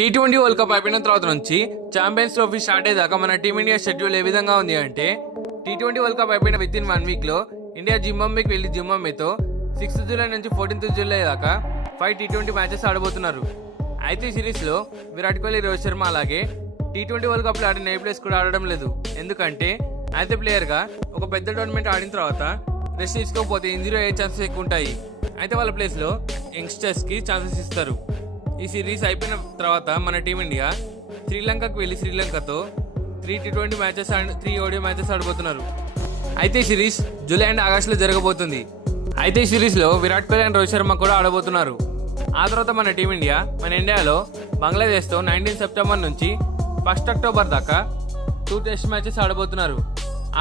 T20 world cup అయిపోయిన తర్వాత నుంచి ఛాంపియన్స్ ట్రోఫీ స్టార్ట్ అయ్యేదాకా మన టీమిండియా షెడ్యూల్ ఏ విధంగా ఉంది అంటే టీ20 వరల్డ్ కప్ అయిపోయిన విత్ ఇన్ 1 వీక్లో ఇండియా జింబాబ్వేకి వెళ్ళి జింబాబ్వేతో 6th జూలై నుంచి 14th జూలై దాకా 5 టీ20 మ్యాచెస్ ఆడబోతున్నారు. అయితే ఈ సిరీస్లో విరాట్ కోహ్లీ, రోహిత్ శర్మ అలాగే టీ20 వరల్డ్ కప్లో ఆడిన ఏ ప్లేయర్స్ కూడా ఆడడం లేదు. ఎందుకంటే యాజ్ ఎ ప్లేయర్గా ఒక పెద్ద టోర్నమెంట్ ఆడిన తర్వాత రెస్ట్ తీసుకోకపోతే ఇంజరీ అయ్యే ఛాన్సెస్ ఎక్కువ ఉంటాయి. అయితే వాళ్ళ ప్లేస్లో యంగ్స్టర్స్కి ఛాన్సెస్ ఇస్తారు. ఈ సిరీస్ అయిపోయిన తర్వాత మన టీమిండియా శ్రీలంకకు వెళ్ళి శ్రీలంకతో 3 టీ20 మ్యాచెస్ అండ్ 3 ఓడిఐ మ్యాచెస్ ఆడబోతున్నారు. అయితే ఈ సిరీస్ జూలై అండ్ ఆగస్టులో జరగబోతుంది. అయితే ఈ సిరీస్లో విరాట్ కోహ్లీ అండ్ రోహిత్ శర్మ కూడా ఆడబోతున్నారు. ఆ తర్వాత మన టీమిండియా మన ఇండియాలో బంగ్లాదేశ్తో 19 సెప్టెంబర్ నుంచి 1 అక్టోబర్ దాకా 2 టెస్ట్ మ్యాచెస్ ఆడబోతున్నారు.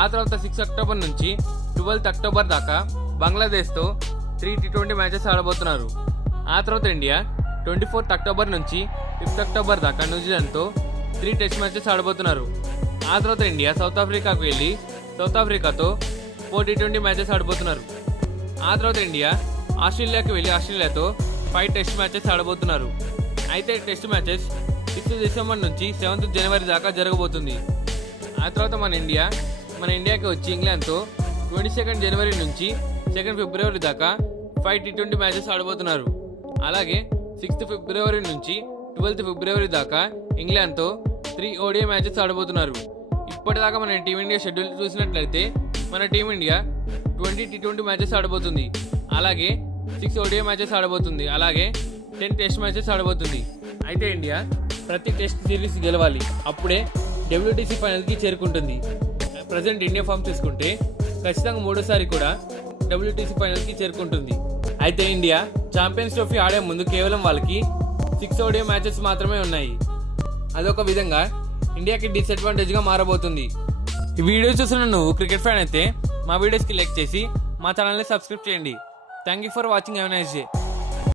ఆ తర్వాత 6 అక్టోబర్ నుంచి 12 అక్టోబర్ దాకా బంగ్లాదేశ్తో 3 టీ20 మ్యాచెస్ ఆడబోతున్నారు. ఆ తర్వాత ఇండియా 24 అక్టోబర్ నుంచి 5 అక్టోబర్ దాకా న్యూజిలాండ్తో 3 టెస్ట్ మ్యాచెస్ ఆడబోతున్నారు. ఆ తర్వాత ఇండియా సౌత్ ఆఫ్రికాకు వెళ్ళి సౌత్ ఆఫ్రికాతో 4 టీ20 మ్యాచెస్ ఆడబోతున్నారు. ఆ తర్వాత ఇండియా ఆస్ట్రేలియాకి వెళ్ళి ఆస్ట్రేలియాతో 5 టెస్ట్ మ్యాచెస్ ఆడబోతున్నారు. అయితే టెస్ట్ మ్యాచెస్ 6th డిసెంబర్ నుంచి 7th జనవరి దాకా జరగబోతుంది. ఆ తర్వాత మన ఇండియాకి వచ్చి ఇంగ్లాండ్తో 22 జనవరి నుంచి 2 ఫిబ్రవరి దాకా 5 టీ20 మ్యాచెస్ ఆడబోతున్నారు. అలాగే 6th ఫిబ్రవరి నుంచి 12th ఫిబ్రవరి దాకా ఇంగ్లాండ్తో 3 ఓడిఐ మ్యాచెస్ ఆడబోతున్నారు. ఇప్పటిదాకా మన టీమిండియా షెడ్యూల్ చూసినట్లయితే మన టీమిండియా 20 టీ20 మ్యాచెస్ ఆడబోతుంది. అలాగే 6 ఓడిఐ మ్యాచెస్ ఆడబోతుంది. అలాగే 10 టెస్ట్ మ్యాచెస్ ఆడబోతుంది. అయితే ఇండియా ప్రతి టెస్ట్ సిరీస్ గెలవాలి, అప్పుడే WTC ఫైనల్కి చేరుకుంటుంది. ప్రజెంట్ ఇండియా ఫామ్ తీసుకుంటే ఖచ్చితంగా 3సారి కూడా WTC ఫైనల్కి చేరుకుంటుంది. అయితే ఇండియా ఛాంపియన్స్ ట్రోఫీ ఆడే ముందు కేవలం వాళ్ళకి 6 ఓడిఐ మ్యాచెస్ మాత్రమే ఉన్నాయి. అదొక విధంగా ఇండియాకి డిసడ్వాంటేజ్గా మారబోతుంది. ఈ వీడియో చూసిన నువ్వు క్రికెట్ ఫ్యాన్ అయితే మా వీడియోస్కి లైక్ చేసి మా ఛానల్ని సబ్స్క్రైబ్ చేయండి. Thank you for watching. Have a nice day.